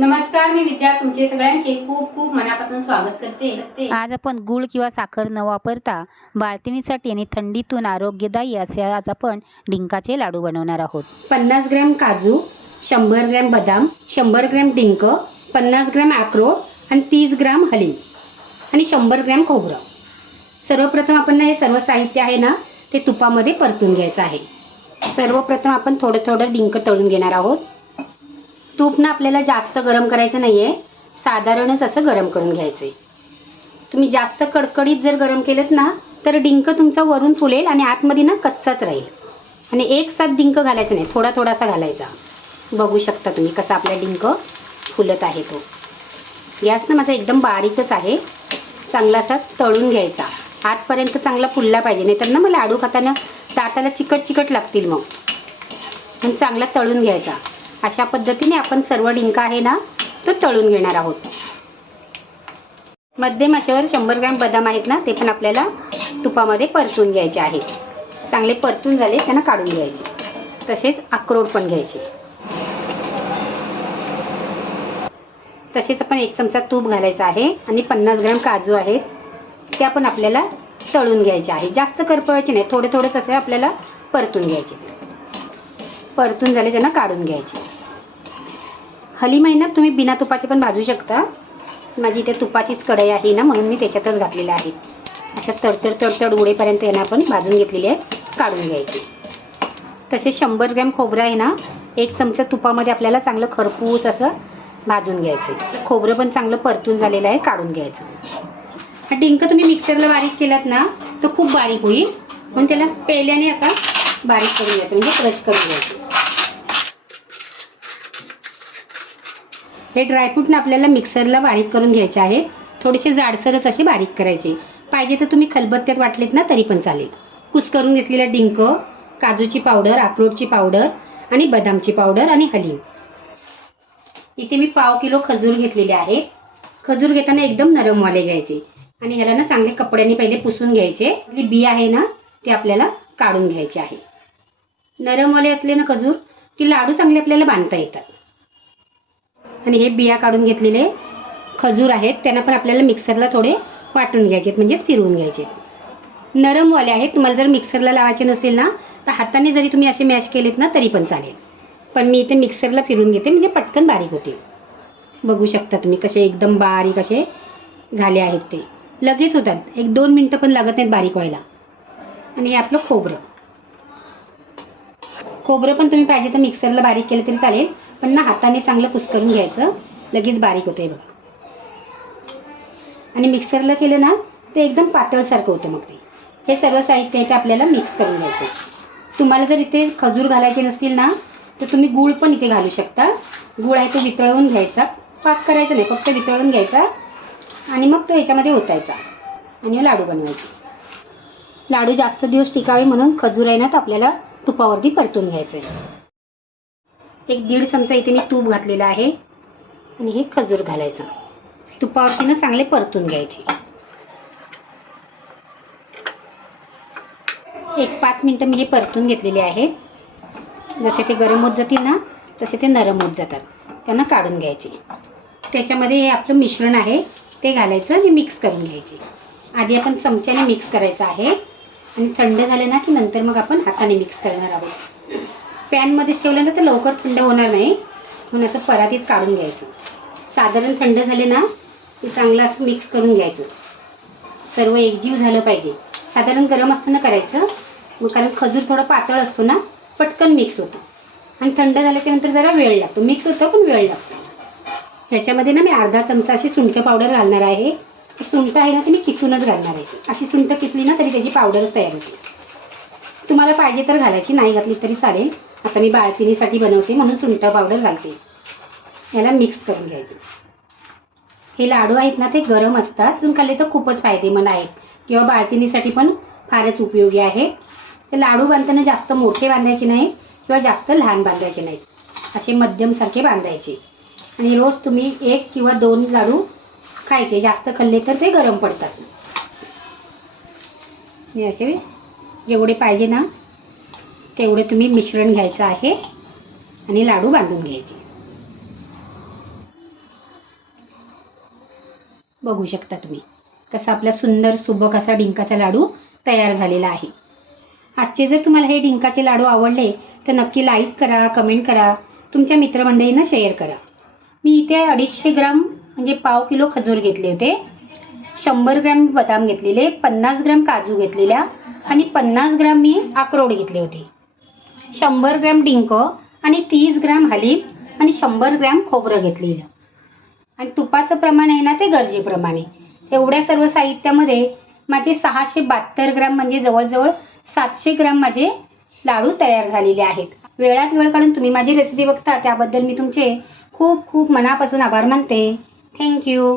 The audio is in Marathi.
नमस्कार मी विद्या तुमचे सगळ्यांचे खूप खूप मनापासून स्वागत करते. आज आपण गूळ किंवा साखर न वापरता बाळतिणीसाठी आणि थंडीतून आरोग्यदायी असे आज आपण डिंकाचे लाडू बनवणार आहोत. पन्नास ग्रॅम काजू शंभर ग्रॅम बदाम शंभर ग्रॅम डिंक पन्नास ग्रॅम अक्रोड आणि तीस ग्रॅम हलीम आणि शंभर ग्रॅम खोबरं. सर्वप्रथम आपण हे सर्व साहित्य आहे ना ते तुपामध्ये परतून घ्यायचं आहे. सर्वप्रथम आपण थोडं थोडं डिंक तळून घेणार आहोत. तूप ना आपल्याला जास्त गरम करायचं नाही आहे साधारणच असं गरम करून घ्यायचं आहे तुम्ही जास्त कडकडीत जर गरम केलं ना तर डिंक तुमचा वरून फुलेल आणि आतमध्ये ना कच्चाच राहील. आणि एक साथ डिंक घालायचं नाही थोडा थोडासा घालायचा. बघू शकता तुम्ही कसा आपला डिंक फुलत आहे तो. गॅस ना माझा एकदम बारीकच आहे. चांगला असा तळून घ्यायचा. आतपर्यंत चांगला फुलला पाहिजे नाहीतर ना मला लाडू खाताना दाताला चिकट चिकट लागतील मग. पण चांगला तळून घ्यायचा. अशा पद्धतीने आपण सर्व डिंक आहे ना तो तळून घेणार आहोत. मध्यम आचेवर शंभर ग्रॅम बदाम आहेत ना ते पण आपल्याला तुपामध्ये परतून घ्यायचे आहेत चांगले परतून झाले त्यांना काढून घ्यायचे. तसेच अक्रोड पण घ्यायचे. तसेच आपण एक चमचा तूप घालायचा आहे आणि पन्नास ग्रॅम काजू आहेत त्या पण आपल्याला तळून घ्यायचे आहे. जास्त करपवायचे नाही थोडे थोडे तसे आपल्याला परतून घ्यायचे. परतून झाले त्यांना काढून घ्यायचे. हली महिन्यात तुम्ही बिना तुपाचे पण भाजू शकता. माझी इथे तुपाचीच कढई आहे ना म्हणून मी त्याच्यातच घातलेल्या आहेत अशा तडतड तडतड उडेपर्यंत यांना आपण भाजून घेतलेली आहे काढून घ्यायची. तसे शंभर ग्रॅम खोबरं आहे ना एक चमचा तुपामध्ये आपल्याला चांगलं खरपूस असं भाजून घ्यायचं खोबरं पण चांगलं परतून झालेलं आहे काढून घ्यायचं. हा डिंक तुम्ही मिक्सरला बारीक केलात ना तर खूप बारीक होईल. म्हणून त्याला पेल्याने असा बारीक करून घ्यायचं म्हणजे क्रश करून घ्यायचं. हे ड्रायफ्रूटनं आपल्याला मिक्सरला बारीक करून घ्यायचे आहेत. थोडेसे जाडसरच असे बारीक करायचे. पाहिजे तर तुम्ही खलबत्त्यात वाटलेत ना तरी पण चालेल. कुस करून घेतलेलं डिंक काजूची पावडर अक्रोडची पावडर आणि बदामची पावडर आणि हलीम. इथे मी पाव किलो खजूर घेतलेले आहेत. खजूर घेताना एकदम नरमवाले घ्यायचे. आणि ह्याला ना चांगले कपड्याने पहिले पुसून घ्यायचे. आपली बी आहे ना ते आपल्याला काढून घ्यायचे आहे. नरमवाले असले ना खजूर की लाडू चांगले आपल्याला बांधता येतात. आणि हे बिया काढून घेतलेले खजूर आहेत त्यांना पण आपल्याला मिक्सरला थोडे वाटून घ्यायचे म्हणजेच फिरवून घ्यायचे नरमवाले आहेत तुम्हाला जर मिक्सरला लावायचे नसेल ना तर हाताने जरी तुम्ही असे मॅश केलेत ना तरी पण चालेल. पण मी इथे मिक्सरला फिरून घेते म्हणजे पटकन बारीक होते. बघू शकता तुम्ही कसे एकदम बारीक असे झाले आहेत ते. लगेच होतात एक दोन मिनटं पण लागत नाहीत बारीक व्हायला. आणि हे आपलं खोबरं. खोबरं पण तुम्ही पाहिजे तर मिक्सरला बारीक केलं तरी चालेल. पण ना हाताने चांगलं कुस्करून घ्यायचं. लगेच बारीक होते बघा. आणि मिक्सरला केलं ना ते एकदम पातळसारखं होतं मग ते. हे सर्व साहित्य इथे आपल्याला मिक्स करून घ्यायचं तुम्हाला जर इथे खजूर घालायचे नसतील ना तर तुम्ही गूळ पण इथे घालू शकता. गूळ आहे तो वितळवून घ्यायचा. पाक करायचा नाही फक्त वितळवून घ्यायचा. आणि मग तो याच्यामध्ये ओतायचा. आणि लाडू बनवायचे. लाडू जास्त दिवस टिकावे म्हणून खजूर आहे ना तर आपल्याला तुपावरती परतून घ्यायचं आहे. एक दीड चमचा इथे मी तूप घातलेलं आहे. आणि हे खजूर घालायचं. तुपावरती ना चांगले परतून घ्यायचे. एक पाच मिनटं मी हे परतून घेतलेले आहे. जसे ते गरम होत जातील ना तसे ते नरम होत जातात. त्यांना काढून घ्यायचे. त्याच्यामध्ये हे आपलं मिश्रण आहे ते घालायचं आणि मिक्स करून घ्यायचे. आधी आपण चमच्याने मिक्स करायचं आहे. आणि थंड झाले ना की नंतर मग आपण हाताने मिक्स करणार आहोत. पॅनमध्येच ठेवलं ना तर लवकर थंड होणार नाही. म्हणून असं परातीत काढून घ्यायचं. साधारण थंड झाले ना की चांगलं असं मिक्स करून घ्यायचं. सर्व एकजीव झालं पाहिजे. साधारण गरम असताना करायचं. मग कारण खजूर थोडा पातळ असतो ना पटकन मिक्स होतो. आणि थंड झाल्याच्यानंतर जरा वेळ लागतो. मिक्स होतं पण वेळ लागतो. ह्याच्यामध्ये ना मी अर्धा चमचा अशी सुंठ पावडर घालणार आहे. सुंठ आहे ना ती मी किसूनच घालणार आहे. अशी सुंठ किसली ना तरी त्याची पावडरच तयार होते. तुम्हाला पाहिजे तर घालायची नाही घातली तरी चालेल. आता मी बाळतिणीसाठी बनवते म्हणून सुंठ पावडर घालते. याला मिक्स करून घ्यायचं. हे लाडू आहेत ना ते गरम असतात. तुम्ही खाल्ले तर खूपच फायदेमंद आहेत. किंवा बाळतिणीसाठी पण फारच उपयोगी आहे. ते लाडू बांधताना जास्त मोठे बांधायचे नाही किंवा जास्त लहान बांधायचे नाहीत असे मध्यमसारखे बांधायचे. आणि रोज तुम्ही एक किंवा दोन लाडू खायचे. जास्त खाल्ले तर ते गरम पडतात. मी असे जेवढे पाहिजे ना. तेवढे तुम्ही मिश्रण घ्यायचं आहे आणि लाडू बांधून घ्यायचे. बघू शकता तुम्ही कसा आपला सुंदर सुबक असा डिंकाचा लाडू तयार झालेला आहे. आजचे जर तुम्हाला हे डिंकाचे लाडू आवडले तर नक्की लाईक करा कमेंट करा तुमच्या मित्रमंडळींना शेअर करा. मी इथे अडीचशे ग्राम म्हणजे पाव किलो खजूर घेतले होते. शंभर ग्रॅम बदाम घेतलेले पन्नास ग्रॅम काजू घेतलेल्या आणि पन्नास ग्रॅम मी अक्रोड घेतले होते. शंभर ग्रॅम डिंक आणि तीस ग्रॅम हलीम आणि शंभर ग्रॅम खोबरं घेतलेलं. आणि तुपाचं प्रमाण आहे ना ते गरजेप्रमाणे. एवढ्या सर्व साहित्यामध्ये माझे सहाशे बहात्तर ग्रॅम म्हणजे जवळजवळ सातशे ग्रॅम माझे लाडू तयार झालेले आहेत. वेळात वेळ काढून तुम्ही माझी रेसिपी बघता त्याबद्दल मी तुमचे खूप खूप मनापासून आभार मानते. थँक्यू